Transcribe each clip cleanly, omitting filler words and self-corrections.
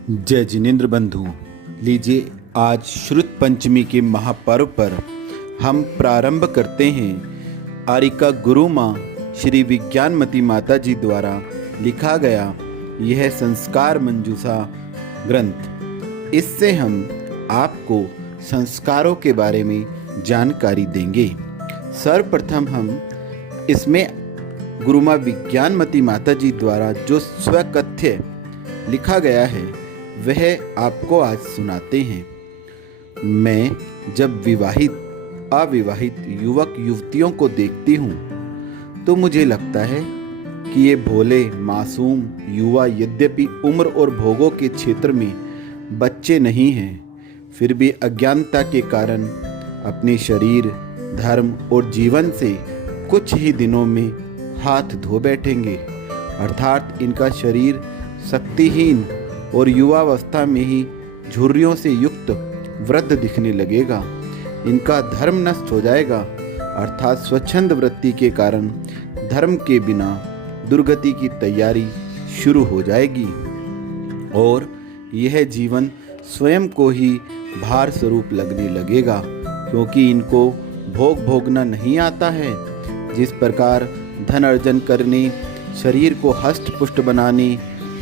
जय जिनेन्द्र बंधु। लीजिए, आज श्रुत पंचमी के महापर्व पर हम प्रारंभ करते हैं आरिका गुरु माँ श्री विज्ञानमती माता जी द्वारा लिखा गया यह संस्कार मंजूषा ग्रंथ। इससे हम आपको संस्कारों के बारे में जानकारी देंगे। सर्वप्रथम हम इसमें गुरु माँ विज्ञानमती माता जी द्वारा जो स्वकथ्य लिखा गया है वह आपको आज सुनाते हैं। मैं जब विवाहित अविवाहित युवक युवतियों को देखती हूँ तो मुझे लगता है कि ये भोले मासूम युवा यद्यपि उम्र और भोगों के क्षेत्र में बच्चे नहीं हैं, फिर भी अज्ञानता के कारण अपने शरीर, धर्म और जीवन से कुछ ही दिनों में हाथ धो बैठेंगे। अर्थात इनका शरीर शक्तिहीन और युवावस्था में ही झुर्रियों से युक्त वृद्ध दिखने लगेगा। इनका धर्म नष्ट हो जाएगा, अर्थात स्वच्छंद वृत्ति के कारण धर्म के बिना दुर्गति की तैयारी शुरू हो जाएगी और यह जीवन स्वयं को ही भार स्वरूप लगने लगेगा, क्योंकि इनको भोग भोगना नहीं आता है। जिस प्रकार धन अर्जन करने, शरीर को हष्ट पुष्ट बनाने,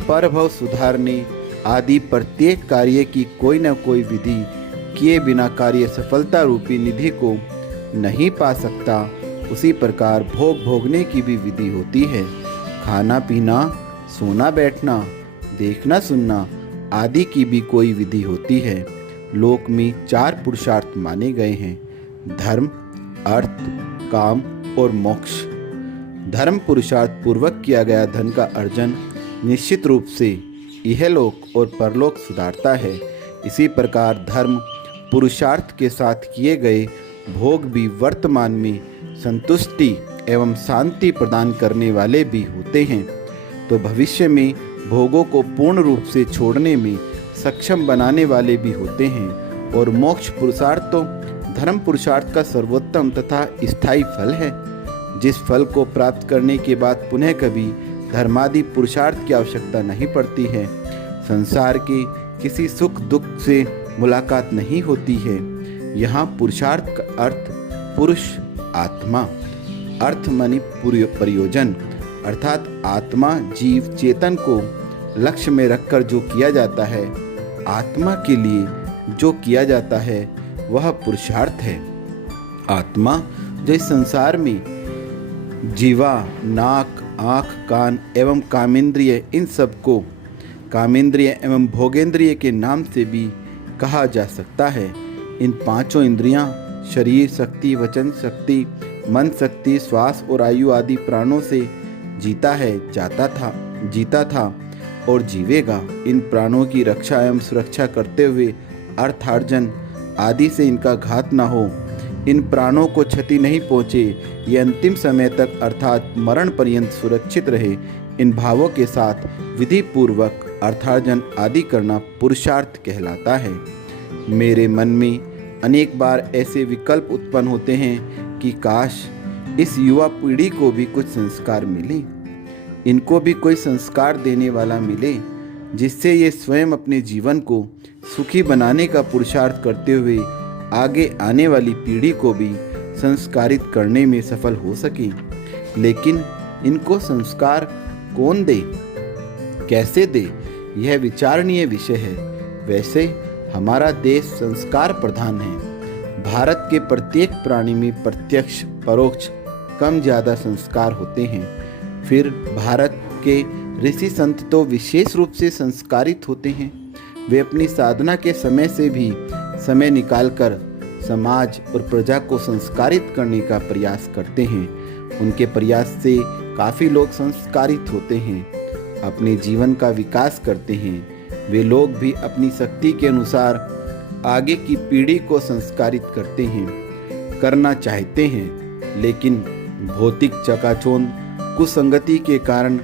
परभव सुधारने आदि प्रत्येक कार्य की कोई न कोई विधि किए बिना कार्य सफलता रूपी निधि को नहीं पा सकता, उसी प्रकार भोग भोगने की भी विधि होती है। खाना पीना, सोना बैठना, देखना सुनना आदि की भी कोई विधि होती है। लोक में 4 पुरुषार्थ माने गए हैं: धर्म, अर्थ, काम और मोक्ष। धर्म पुरुषार्थ पूर्वक किया गया धन का अर्जन निश्चित रूप से इहलोक और परलोक सुधारता है। इसी प्रकार धर्म पुरुषार्थ के साथ किए गए भोग भी वर्तमान में संतुष्टि एवं शांति प्रदान करने वाले भी होते हैं, तो भविष्य में भोगों को पूर्ण रूप से छोड़ने में सक्षम बनाने वाले भी होते हैं। और मोक्ष पुरुषार्थ तो धर्म पुरुषार्थ का सर्वोत्तम तथा स्थायी फल है, जिस फल को प्राप्त करने के बाद पुनः कभी धर्मादि पुरुषार्थ की आवश्यकता नहीं पड़ती है। संसार के किसी सुख दुख से मुलाकात नहीं होती है। यहाँ पुरुषार्थ का अर्थ पुरुष आत्मा, अर्थ माने प्रयोजन, अर्थात आत्मा जीव चेतन को लक्ष्य में रखकर जो किया जाता है, आत्मा के लिए जो किया जाता है वह पुरुषार्थ है। आत्मा जो इस संसार में जीवा, नाक, आँख, कान एवं कामेंद्रिय, इन सबको कामेंद्रिय एवं भोगेंद्रिय के नाम से भी कहा जा सकता है। इन 5 इंद्रियां शरीर शक्ति, वचन शक्ति, मन शक्ति, श्वास और आयु आदि प्राणों से जीता था और जीवेगा। इन प्राणों की रक्षा एवं सुरक्षा करते हुए अर्थार्जन आदि से इनका घात न हो, इन प्राणों को क्षति नहीं पहुँचे, ये अंतिम समय तक अर्थात मरण पर्यंत सुरक्षित रहे, इन भावों के साथ विधि पूर्वक अर्थार्जन आदि करना पुरुषार्थ कहलाता है। मेरे मन में अनेक बार ऐसे विकल्प उत्पन्न होते हैं कि काश इस युवा पीढ़ी को भी कुछ संस्कार मिले, इनको भी कोई संस्कार देने वाला मिले, जिससे ये स्वयं अपने जीवन को सुखी बनाने का पुरुषार्थ करते हुए आगे आने वाली पीढ़ी को भी संस्कारित करने में सफल हो सके। लेकिन इनको संस्कार कौन दे, कैसे दे, यह विचारणीय विषय है। वैसे हमारा देश संस्कार प्रधान है। भारत के प्रत्येक प्राणी में प्रत्यक्ष परोक्ष कम ज़्यादा संस्कार होते हैं। फिर भारत के ऋषि संत तो विशेष रूप से संस्कारित होते हैं। वे अपनी साधना के समय से भी समय निकालकर समाज और प्रजा को संस्कारित करने का प्रयास करते हैं। उनके प्रयास से काफ़ी लोग संस्कारित होते हैं, अपने जीवन का विकास करते हैं। वे लोग भी अपनी शक्ति के अनुसार आगे की पीढ़ी को संस्कारित करते हैं, करना चाहते हैं, लेकिन भौतिक चकाचौंध कुसंगति के कारण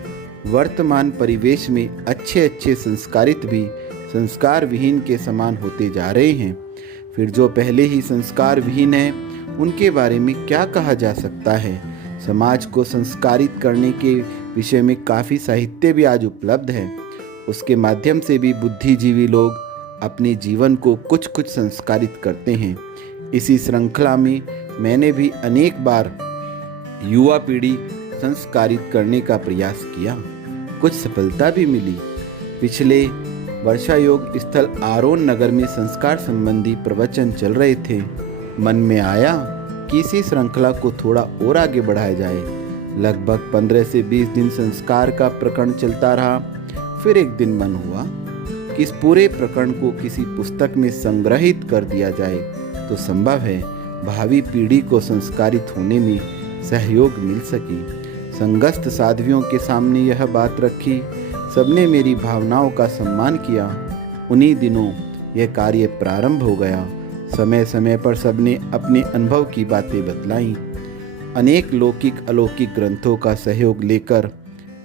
वर्तमान परिवेश में अच्छे संस्कारित भी संस्कार विहीन के समान होते जा रहे हैं। फिर जो पहले ही संस्कार विहीन हैं, उनके बारे में क्या कहा जा सकता है। समाज को संस्कारित करने के विषय में काफ़ी साहित्य भी आज उपलब्ध है। उसके माध्यम से भी बुद्धिजीवी लोग अपने जीवन को कुछ कुछ संस्कारित करते हैं। इसी श्रृंखला में मैंने भी अनेक बार युवा पीढ़ी संस्कारित करने का प्रयास किया, कुछ सफलता भी मिली। पिछले वर्षा योग स्थल आरोन नगर में संस्कार संबंधी प्रवचन चल रहे थे। मन में आया कि इसी श्रृंखला को थोड़ा और आगे बढ़ाया जाए। लगभग 15 से 20 दिन संस्कार का प्रकरण चलता रहा। फिर एक दिन मन हुआ कि इस पूरे प्रकरण को किसी पुस्तक में संग्रहित कर दिया जाए तो संभव है भावी पीढ़ी को संस्कारित होने में सहयोग मिल सके। संगस्थ साध्वियों के सामने यह बात रखी। सबने मेरी भावनाओं का सम्मान किया। उन्हीं दिनों यह कार्य प्रारंभ हो गया। समय समय पर सबने अपने अनुभव की बातें बतलाईं। अनेक लौकिक अलौकिक ग्रंथों का सहयोग लेकर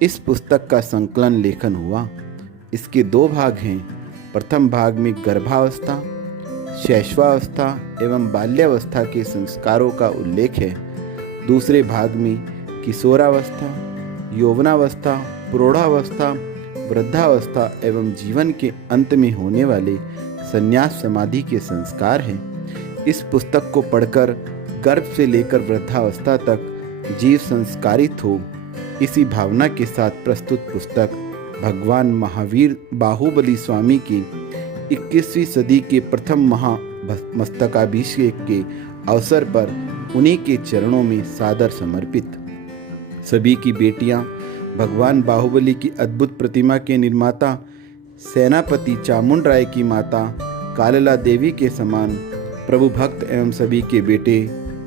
इस पुस्तक का संकलन लेखन हुआ। इसके 2 भाग हैं। प्रथम भाग में गर्भावस्था, शैशवावस्था एवं बाल्यावस्था के संस्कारों का उल्लेख है। दूसरे भाग में किशोरावस्था, यौवनावस्था, प्रौढ़ावस्था, वृद्धावस्था एवं जीवन के अंत में होने वाले संन्यास समाधि के संस्कार हैं। इस पुस्तक को पढ़कर गर्भ से लेकर वृद्धावस्था तक जीव संस्कारित हो, इसी भावना के साथ प्रस्तुत पुस्तक भगवान महावीर बाहुबली स्वामी की 21वीं सदी के प्रथम मस्तकाभिषेक के अवसर पर उन्हीं के चरणों में सादर समर्पित। सभी की बेटियां भगवान बाहुबली की अद्भुत प्रतिमा के निर्माता सेनापति चामुंडराय की माता कालला देवी के समान प्रभु भक्त एवं सभी के बेटे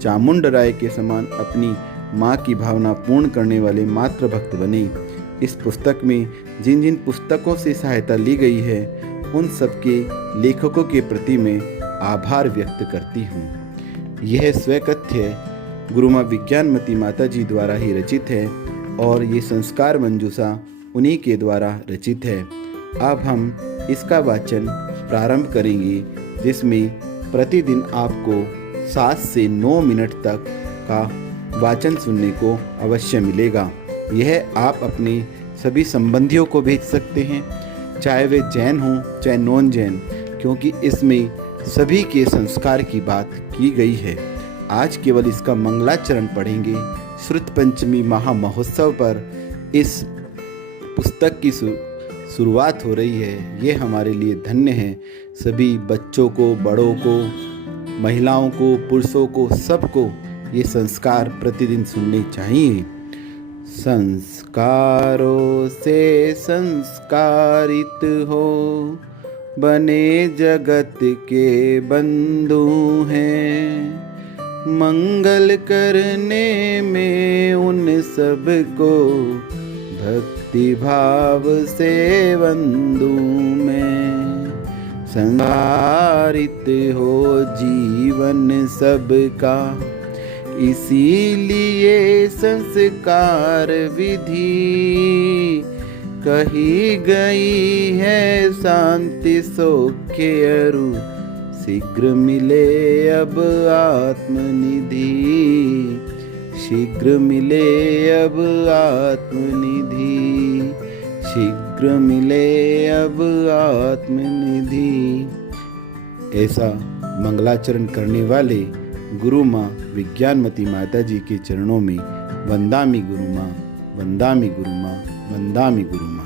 चामुंडराय के समान अपनी माँ की भावना पूर्ण करने वाले मातृ भक्त बने। इस पुस्तक में जिन जिन पुस्तकों से सहायता ली गई है उन सबके लेखकों के प्रति मैं आभार व्यक्त करती हूँ। यह स्वकथ्य गुरु माँ विज्ञानमती माता जी द्वारा ही रचित है और ये संस्कार मंजूषा उन्हीं के द्वारा रचित है। अब हम इसका वाचन प्रारंभ करेंगे, जिसमें प्रतिदिन आपको 7 से 9 मिनट तक का वाचन सुनने को अवश्य मिलेगा। यह आप अपने सभी संबंधियों को भेज सकते हैं, चाहे वे जैन हों चाहे नॉन जैन, क्योंकि इसमें सभी के संस्कार की बात की गई है। आज केवल इसका मंगलाचरण पढ़ेंगे। श्रुत पंचमी महामहोत्सव पर इस पुस्तक की शुरुआत हो रही है। ये हमारे लिए धन्य है। सभी बच्चों को, बड़ों को, महिलाओं को, पुरुषों को, सबको ये संस्कार प्रतिदिन सुनने चाहिए। संस्कारों से संस्कारित हो, बने जगत के बंधु हैं। मंगल करने में उन सब को भक्ति भाव से बंधु में संस्कारित हो जीवन सबका। इसीलिए संस्कार विधि कही गई है शांति सौख्य अरु शीघ्र मिले अब आत्मनिधि। शीघ्र मिले अब आत्मनिधि। शीघ्र मिले अब आत्मनिधि। ऐसा मंगलाचरण करने वाले गुरु माँ विज्ञानमती माता जी के चरणों में वंदामि गुरु माँ, वंदामि गुरु माँ, वंदामि गुरु माँ।